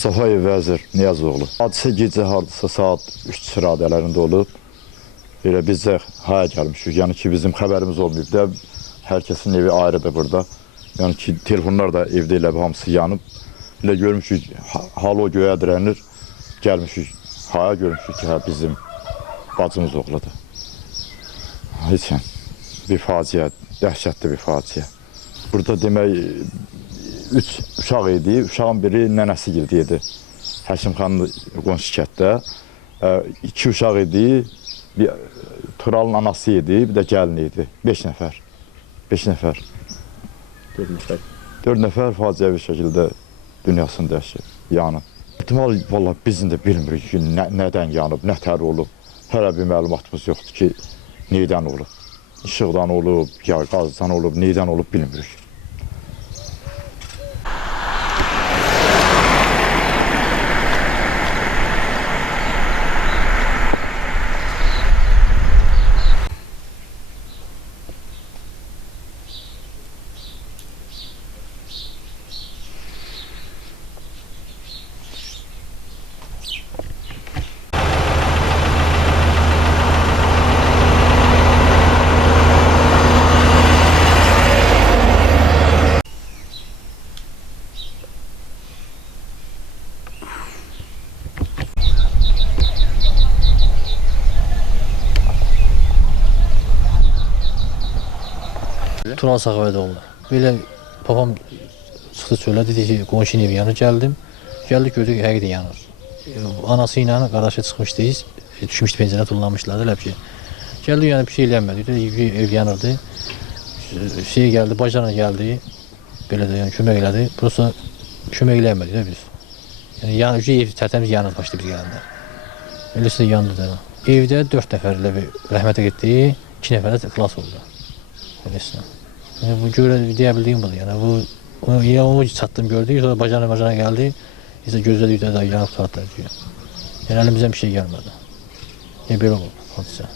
Safayev Vəzir Niyazoğlu. Hadisə gecə hardasa saat 3 radələrində olub. Elə biz də haya gəlmişik. Yəni ki, bizim xəbərimiz olmayıb da. Hər kəsin evi ayrıdır burada. Yəni ki, telefonlar da evdə elə hamısı yanıb. Elə görmüşük, halo göyə dirənir. Gəlmişik, haya görmüşük ki, bizim bacımız oğludur. Heç bir faciə, dəhşətli bir faciə. Burada demək, 3 uşaq idi. Uşağın biri nənəsi idi. Həşimxanın qonşu kətdə. 2 uşaq idi. Bir Turalın anası idi, bir də gəlin idi. 5 nəfər. 5 nəfər. 4 nəfər faciəvi şəkildə dünyasını dəyişir, yanıb. İhtimal, vallahi bizim də bilmirik ki, nədən yanıb, nə tər olub. Hələ bir məlumatımız yoxdur ki, neydən olub. İşıqdan olub, ya qazdan olub, neydən olub bilmirik. Tural Sağvədoğlu. Belə babam çıxdı çölə, dedi ki, qonşunun evi yanır, gəldim. Gəldik, gördük, həqiqətən yanır. Anası ilə qardaşı çıxmışdıyız, düşmüşdü pencərə tullanmışlardı, elə ki. Gəldik, yəni bir şey eləyənmədik, ev yanırdı. Şey gəldi, bacana gəldi, belə də yəni kömək elədi. Prosta kömək eləyənmədik də biz. Yəni ev tərtəmiz yanır başda biz gələndə. Eləsə yandı da. Evdə 4 nəfər ilə rəhmətə getdi, 2 nəfər də xilas oldu. Eləsə. Bu görə deyə bildiyim budur. Yəni onu çatdım gördük, sonra bacana gəldi. İşte gözlədik də yanıb saatlar diyor. Yəni əlimizdən bir şey gəlmədi. Belə oldu hadisə.